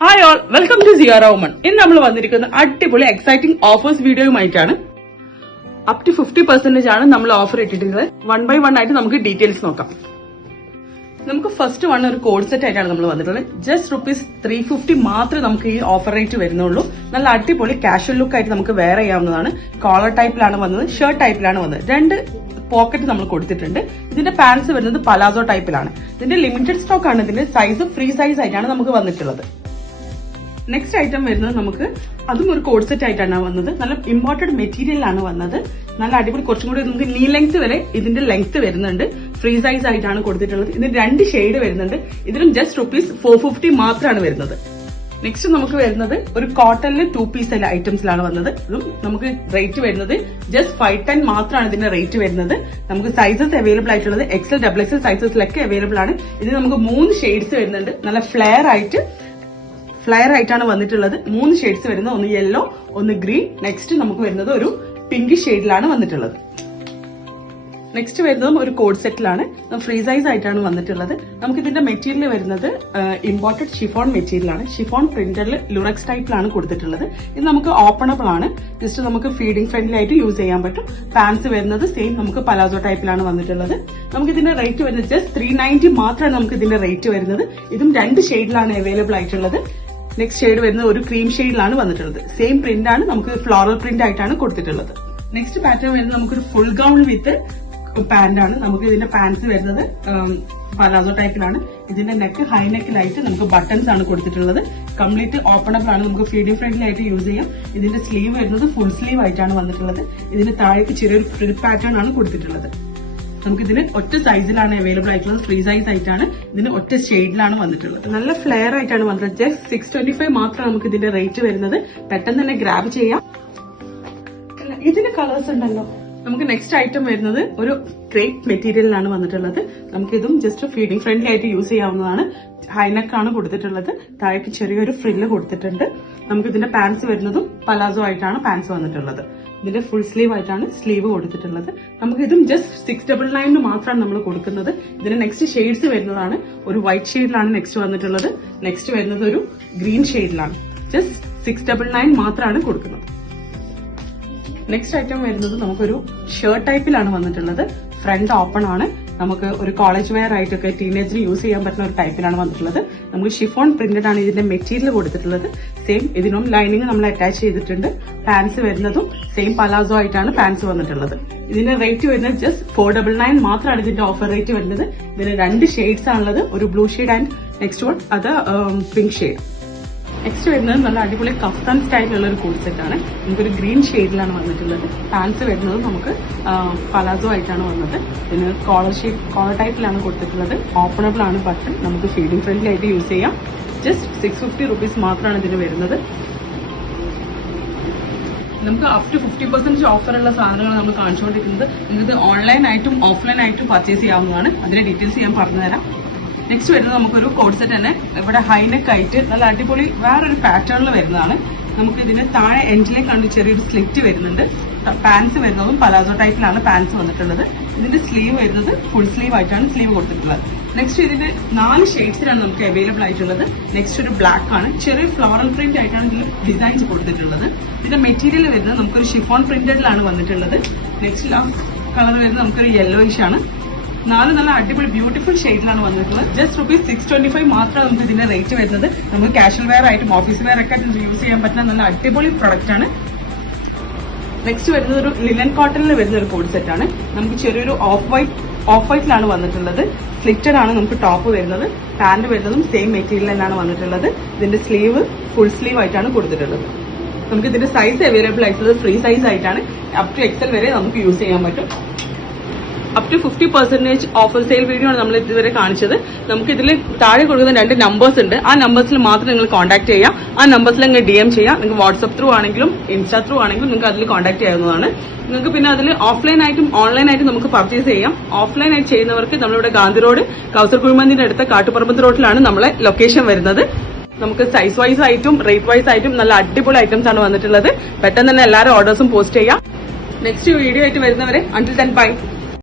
Hi all, welcome to Siyara woman. ഇന്ന് നമ്മൾ വന്നിരിക്കുന്ന അടിപൊളി എക്സൈറ്റിംഗ് ഓഫേഴ്സ് വീഡിയോയുമായിട്ടാണ്. അപ് ടു 50% ആണ് നമ്മൾ ഓഫർ ഇട്ടിട്ടുള്ളത്. 1 by 1 ആയിട്ട് നമുക്ക് ഡീറ്റെയിൽസ് നോക്കാം. നമുക്ക് ഫസ്റ്റ് വൺ ഒരു കോഡ് സെറ്റ് ആയിട്ടാണ് നമ്മൾ വന്നിട്ടുള്ളത്. ജസ്റ്റ് ₹350 മാത്രമേ നമുക്ക് ഈ ഓഫർ റേറ്റ് വരുന്നുള്ളൂ. നല്ല അടിപൊളി കാഷ്വൽ ലുക്ക് ആയിട്ട് നമുക്ക് വെയർ ചെയ്യാവുന്നതാണ്. കോളർ ടൈപ്പിലാണ് വന്നത്, ഷർട്ട് ടൈപ്പിലാണ് വന്നത്. 2 പോക്കറ്റ് നമ്മൾ കൊടുത്തിട്ടുണ്ട്. ഇതിന്റെ പാൻസ് വരുന്നത് പലാസോ ടൈപ്പിലാണ്. ഇതിന്റെ ലിമിറ്റഡ് സ്റ്റോക്ക് ആണ്. ഇതിന്റെ സൈസ് ഫ്രീ സൈസ് ആയിട്ടാണ് നമുക്ക് വന്നിട്ടുള്ളത്. നെക്സ്റ്റ് ഐറ്റം വരുന്നത് നമുക്ക് അതും ഒരു കോഡ് സെറ്റ് ആയിട്ടാണ് വന്നത്. നല്ല ഇമ്പോർട്ടഡ് മെറ്റീരിയലാണ് വന്നത്. നല്ല അടിപൊളി, കുറച്ചും കൂടി നമുക്ക് നീ ലെങ്ത് വരെ ഇതിന്റെ ലെങ്ത് വരുന്നുണ്ട്. ഫ്രീ സൈസ് ആയിട്ടാണ് കൊടുത്തിട്ടുള്ളത്. ഇതിന് 2 ഷെയ്ഡ് വരുന്നുണ്ട്. ഇതിലും ജസ്റ്റ് ₹450 മാത്രമാണ് വരുന്നത്. നെക്സ്റ്റ് നമുക്ക് വരുന്നത് ഒരു കോട്ടണില് 2 പീസ് ഐറ്റംസിലാണ് വന്നത്. ഇതും നമുക്ക് റേറ്റ് വരുന്നത് ജസ്റ്റ് 510 മാത്രമാണ് ഇതിന്റെ റേറ്റ് വരുന്നത്. നമുക്ക് സൈസസ് അവൈലബിൾ ആയിട്ടുള്ളത് XL, XXL സൈസസിലൊക്കെ അവൈലബിൾ ആണ്. ഇതിന് നമുക്ക് 3 ഷെയ്ഡ്സ് വരുന്നുണ്ട്. നല്ല ഫ്ലെയർ ആയിട്ടാണ് വന്നിട്ടുള്ളത്. 3 ഷെയ്ഡ്സ് വരുന്നത്. ഒന്ന് യെല്ലോ, ഒന്ന് ഗ്രീൻ. നെക്സ്റ്റ് നമുക്ക് വരുന്നത് ഒരു പിങ്ക് ഷെയ്ഡിലാണ് വന്നിട്ടുള്ളത്. നെക്സ്റ്റ് വരുന്നതും ഒരു കോഡ് സെറ്റിലാണ്. ഫ്രീ സൈസ് ആയിട്ടാണ് വന്നിട്ടുള്ളത്. നമുക്ക് ഇതിന്റെ മെറ്റീരിയൽ വരുന്നത് ഇമ്പോർട്ടഡ് ഷിഫോൺ മെറ്റീരിയലാണ്. ഷിഫോൺ പ്രിന്ററിൽ ലുറക്സ് ടൈപ്പിലാണ് കൊടുത്തിട്ടുള്ളത്. ഇത് നമുക്ക് ഓപ്പണബിൾ ആണ്. ജസ്റ്റ് നമുക്ക് ഫീഡിംഗ് ഫ്രണ്ട്ലി ആയിട്ട് യൂസ് ചെയ്യാൻ പറ്റും. പാൻസ് വരുന്നത് സെയിം നമുക്ക് പലാസോ ടൈപ്പിലാണ് വന്നിട്ടുള്ളത്. നമുക്ക് ഇതിന്റെ റേറ്റ് വരുന്നത് ജസ്റ്റ് $390 മാത്രമാണ് നമുക്ക് ഇതിന്റെ റേറ്റ് വരുന്നത്. ഇതും 2 ഷെയ്ഡിലാണ് അവൈലബിൾ ആയിട്ടുള്ളത്. നെക്സ്റ്റ് ഷെയ്ഡ് വരുന്നത് ഒരു ക്രീം ഷെയ്ഡിലാണ് വന്നിട്ടുള്ളത്. സെയിം പ്രിന്റ് ആണ്, നമുക്ക് ഫ്ലോറൽ പ്രിന്റ് ആയിട്ടാണ് കൊടുത്തിട്ടുള്ളത്. നെക്സ്റ്റ് പാറ്റേൺ വരുന്നത് നമുക്കൊരു ഫുൾ ഗൗൺ വിത്ത് പാന്റ് ആണ്. നമുക്ക് ഇതിന്റെ പാൻസ് വരുന്നത് പലാസോ ടൈപ്പിലാണ്. ഇതിന്റെ നെക്ക് ഹൈ നെക്കിലായിട്ട് നമുക്ക് ബട്ടൺസ് ആണ് കൊടുത്തിട്ടുള്ളത്. കംപ്ലീറ്റ് ഓപ്പണബിൾ ആണ്. നമുക്ക് ഫീഡിംഗ് ഫ്രണ്ട്ലി ആയിട്ട് യൂസ് ചെയ്യാം. ഇതിന്റെ സ്ലീവ് വരുന്നത് ഫുൾ സ്ലീവ് ആയിട്ടാണ് വന്നിട്ടുള്ളത്. ഇതിന് താഴേക്ക് ചെറിയൊരു ഫ്രിൽ പാറ്റേൺ ആണ് കൊടുത്തിട്ടുള്ളത്. നമുക്കിതിന് ഒറ്റ സൈസിലാണ് അവൈലബിൾ ആയിട്ടുള്ളത്. ഫ്രീ സൈസ് ആയിട്ടാണ്. ഇതിന് ഒറ്റ ഷെയ്ഡിലാണ് വന്നിട്ടുള്ളത്. നല്ല ഫ്ലെയർ ആയിട്ടാണ് വന്നത്. ജസ്റ്റ് $625 മാത്രമാണ് നമുക്ക് ഇതിന്റെ റേറ്റ് വരുന്നത്. പെട്ടെന്ന് തന്നെ ഗ്രാബ് ചെയ്യാം. ഇതിന് കളേഴ്സ് ഉണ്ടല്ലോ. നമുക്ക് നെക്സ്റ്റ് ഐറ്റം വരുന്നത് ഒരു ക്രേപ്പ് മെറ്റീരിയലിലാണ് വന്നിട്ടുള്ളത്. നമുക്കിതും ജസ്റ്റ് ഫീഡിംഗ് ഫ്രണ്ട്ലി ആയിട്ട് യൂസ് ചെയ്യാവുന്നതാണ്. ഹൈനെക്കാണ് കൊടുത്തിട്ടുള്ളത്. താഴേക്ക് ചെറിയൊരു ഫ്രില്ല് കൊടുത്തിട്ടുണ്ട്. നമുക്ക് ഇതിന്റെ പാൻസ് വരുന്നതും പലാസോ ആയിട്ടാണ് പാൻസ് വന്നിട്ടുള്ളത്. ഇതിന്റെ ഫുൾ സ്ലീവ് ആയിട്ടാണ് സ്ലീവ് കൊടുത്തിട്ടുള്ളത്. നമുക്ക് ഇതും ജസ്റ്റ് $699 മാത്രമാണ് നമ്മൾ കൊടുക്കുന്നത്. ഇതിന്റെ നെക്സ്റ്റ് ഷെയ്ഡ്സ് വരുന്നതാണ്. ഒരു വൈറ്റ് ഷെയ്ഡിലാണ് നെക്സ്റ്റ് വന്നിട്ടുള്ളത്. നെക്സ്റ്റ് വരുന്നത് ഒരു ഗ്രീൻ ഷെയ്ഡിലാണ്. ജസ്റ്റ് $699 മാത്രമാണ് കൊടുക്കുന്നത്. നെക്സ്റ്റ് ഐറ്റം വരുന്നത് നമുക്കൊരു ഷർട്ട് ടൈപ്പിലാണ് വന്നിട്ടുള്ളത്. ഫ്രണ്ട് ഓപ്പൺ ആണ്. നമുക്ക് ഒരു കോളേജ് വെയർ ആയിട്ടൊക്കെ ടീനേജിന് യൂസ് ചെയ്യാൻ പറ്റുന്ന ഒരു ടൈപ്പിലാണ് വന്നിട്ടുള്ളത്. നമുക്ക് ഷിഫോൺ പ്രിന്റഡ് ആണ് ഇതിന്റെ മെറ്റീരിയൽ കൊടുത്തിട്ടുള്ളത്. സെയിം ഇതിനും ലൈനിങ് നമ്മൾ അറ്റാച്ച് ചെയ്തിട്ടുണ്ട്. പാൻസ് വരുന്നതും സെയിം പലാസോ ആയിട്ടാണ് പാൻസ് വന്നിട്ടുള്ളത്. ഇതിന്റെ റേറ്റ് വരുന്നത് ജസ്റ്റ് $499 മാത്രമാണ് ഇതിന്റെ ഓഫർ റേറ്റ് വരുന്നത്. ഇതിന് 2 ഷെയ്ഡ്സ് ആണുള്ളത്. ഒരു blue shade and next one അത് പിങ്ക് ഷെയ്ഡ്. നെക്സ്റ്റ് വരുന്നത് നല്ല അടിപൊളി കഫ്താൻ സ്റ്റൈലുള്ള ഒരു കോഡ് സെറ്റ് ആണ്. നമുക്കൊരു ഗ്രീൻ ഷെയ്ഡിലാണ് വന്നിട്ടുള്ളത്. പാൻസ് വരുന്നത് നമുക്ക് പലാസോ ആയിട്ടാണ് വന്നത്. ഇതിന് കോളർ ടൈപ്പിലാണ് കൊടുത്തിട്ടുള്ളത്. ഓപ്പണബിൾ ആണ് ബട്ടൺ. നമുക്ക് ഫീഡിംഗ് ഫ്രണ്ട്ലി ആയിട്ട് യൂസ് ചെയ്യാം. ജസ്റ്റ് ₹650 മാത്രമാണ് ഇതിന് വരുന്നത്. നമുക്ക് അപ് ടു 50% ഓഫറുള്ള സാധനങ്ങൾ നമ്മൾ കാണിച്ചുകൊണ്ടിരിക്കുന്നത്. നിങ്ങൾക്ക് ഓൺലൈൻ ആയിട്ടും ഓഫ്ലൈൻ ആയിട്ടും പർച്ചേസ് ചെയ്യാവുന്നതാണ്. അതിന്റെ ഡീറ്റെയിൽസ് ഞാൻ പറഞ്ഞുതരാം. നെക്സ്റ്റ് വരുന്നത് നമുക്കൊരു കോഡ് സെറ്റ് തന്നെ. ഇവിടെ ഹൈനെക്ക് ആയിട്ട് നല്ല അടിപൊളി വേറൊരു പാറ്റേണിൽ വരുന്നതാണ്. നമുക്ക് ഇതിന് താഴെ എൻഡിലേക്ക് കണ്ട് ചെറിയൊരു സ്ലിറ്റ് വരുന്നുണ്ട്. പാൻസ് വരുന്നതും പലാസോ ടൈപ്പിലാണ് പാൻസ് വന്നിട്ടുള്ളത്. ഇതിന്റെ സ്ലീവ് വരുന്നത് ഫുൾ സ്ലീവ് ആയിട്ടാണ് സ്ലീവ് കൊടുത്തിട്ടുള്ളത്. നെക്സ്റ്റ് ഇതിന്റെ 4 ഷെയ്ഡ്സിലാണ് നമുക്ക് അവൈലബിൾ ആയിട്ടുള്ളത്. നെക്സ്റ്റ് ഒരു ബ്ലാക്ക് ആണ്. ചെറിയ ഫ്ലോറൽ പ്രിന്റ് ആയിട്ടാണ് ഇതിൽ ഡിസൈൻസ് കൊടുത്തിട്ടുള്ളത്. ഇതിന്റെ മെറ്റീരിയൽ വരുന്നത് നമുക്കൊരു ഷിഫോൺ പ്രിന്റഡിലാണ് വന്നിട്ടുള്ളത്. നെക്സ്റ്റ് കളർ വരുന്നത് നമുക്കൊരു യെല്ലോയിഷ് ആണ്. 4 നല്ല അടിപൊളി ബ്യൂട്ടിഫുൾ ഷെയ്ഡിലാണ് വന്നിട്ടുള്ളത്. ജസ്റ്റ് ₹625 മാത്രമാണ് നമുക്ക് ഇതിന്റെ റേറ്റ് വരുന്നത്. നമുക്ക് കാഷ്വൽ വെയർ ആയിട്ടും ഓഫീസ് വെയർ ഒക്കെ യൂസ് ചെയ്യാൻ പറ്റുന്ന നല്ല അടിപൊളി പ്രൊഡക്റ്റ് ആണ്. നെക്സ്റ്റ് വരുന്നത് ഒരു ലിനൻ കോട്ടണിൽ വരുന്ന ഒരു കോഡ് സെറ്റ് ആണ്. നമുക്ക് ചെറിയൊരു ഓഫ് വൈറ്റിലാണ് വന്നിട്ടുള്ളത്. സ്ലിറ്റഡ് ആണ് നമുക്ക് ടോപ്പ് വരുന്നത്. പാന്റ് വരുന്നതും സെയിം മെറ്റീരിയൽ തന്നെയാണ് വന്നിട്ടുള്ളത്. ഇതിന്റെ സ്ലീവ് ഫുൾ സ്ലീവ് ആയിട്ടാണ് കൊടുത്തിട്ടുള്ളത്. നമുക്ക് ഇതിന്റെ സൈസ് അവൈലബിൾ ആയിട്ടുള്ളത് ഫ്രീ സൈസ് ആയിട്ടാണ്. അപ് ടു XL വരെ നമുക്ക് യൂസ് ചെയ്യാൻ പറ്റും. Up to 50% offer sale video ആണ് നമ്മൾ ഇതുവരെ കാണിച്ചത്. നമുക്ക് ഇതിൽ താഴെ കൊടുക്കുന്ന 2 നമ്പേഴ്സ് ഉണ്ട്. ആ നമ്പേഴ്സിൽ മാത്രം നിങ്ങൾ കോൺടാക്ട് ചെയ്യാം. ആ നമ്പേഴ്സിൽ നിങ്ങൾ DM ചെയ്യാം. നിങ്ങൾക്ക് വാട്സ്ആപ്പ് ത്രൂ ആണെങ്കിലും ഇൻസ്റ്റാ ത്രൂ ആണെങ്കിലും നിങ്ങൾക്ക് അതിൽ കോൺടാക്ട് ചെയ്യാവുന്നതാണ്. നിങ്ങൾക്ക് പിന്നെ അതിൽ ഓഫ്ലൈൻ ആയിട്ടും ഓൺലൈൻ ആയിട്ടും നമുക്ക് പർച്ചേസ് ചെയ്യാം. ഓഫ്ലൈൻ ആയിട്ട് ചെയ്യുന്നവർക്ക് നമ്മളിവിടെ ഗാന്ധി റോഡ് കൗസർ കുഴിമന്തിന്റെ അടുത്ത കാട്ടുപറമ്പത്ത് റോഡിലാണ് നമ്മളെ ലൊക്കേഷൻ വരുന്നത്. നമുക്ക് സൈസ് വൈസ് ആയിട്ടും റേറ്റ് വൈസ് ആയിട്ടും നല്ല അടിപൊളി ഐറ്റംസ് ആണ് വന്നിട്ടുള്ളത്. പെട്ടെന്ന് തന്നെ എല്ലാവരും ഓർഡേഴ്സും പോസ്റ്റ് ചെയ്യാം. നെക്സ്റ്റ് വീഡിയോ ആയിട്ട് വരുന്നവരെ അണ്ടിൽ ദെൻ ബൈ.